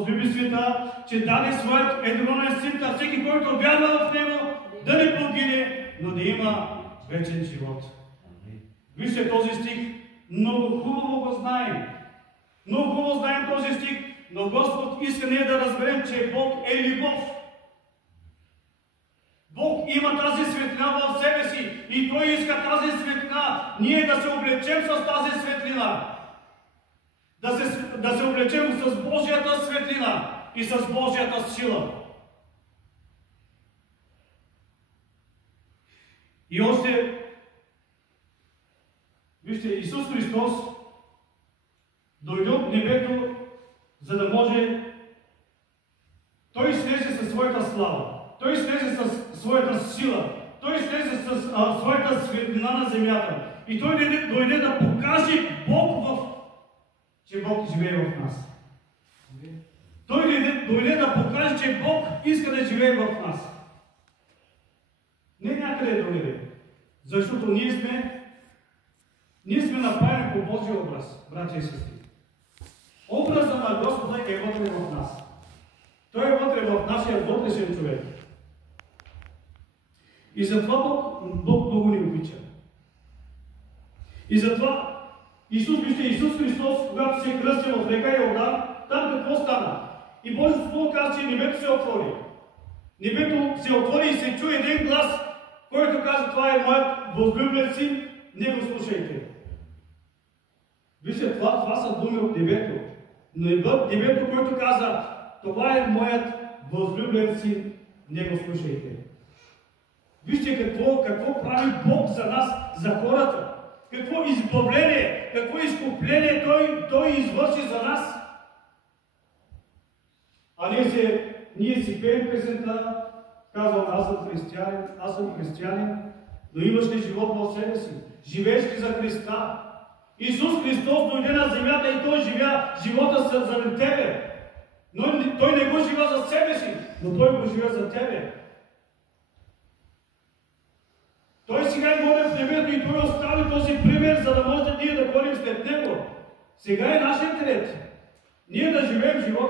възлюби света, че даде своят единороден син, а всеки, който вярва в него, да не погине, но да има вечен живот. Вижте този стих, много хубаво го знаем. Много хубаво знаем този стих, но Господ иска ние да разберем, че Бог е любов. Бог има тази светлина в себе си и Той иска тази светлина, ние да се облечем с тази светлина. Да се облечем с Божията светлина и с Божията сила. И още, вижте, Исус Христос дойде от небето, за да може Той слезе със своята слава, Той слезе със своята сила, Той слезе със своята светлина на земята. И Той дойде да покаже че Бог живее в нас. Той дойде да покаже, че Бог иска да живее в нас. Не някъде другаде. Защото ние сме направени по Божия образ, братя и сестри. Образът на Господа е вътре в нас. Той е вътре в нашия вътрешен човек. И затова Бог много ни обича. И затова Исус Христос, когато се кръсти в река Йордан, там какво стана? И Божието Слово казва, че небето се отвори. Небето се отвори и се чуе един глас, който казва, това е моят възлюблен син, не го слушайте. Вижте, това са думи от небето. Но небето, който каза, това е моят възлюблен син, не го слушайте. Вижте какво прави Бог за нас, за хората. Какво избавление, какво изкупление Той извърши за нас. А ние си пеем песента, казвам, аз съм християнин, но имаш ли живот в себе си? Живееш ли за Христа? Исус Христос дойде на земята и Той живя живота заради тебе. Но Той не го живя за себе си, но Той го живя за тебе. Той сега е море в небето и Той остави този пример, за да може ние да ходим след Него. Сега е нашият ред. Ние да живеем живота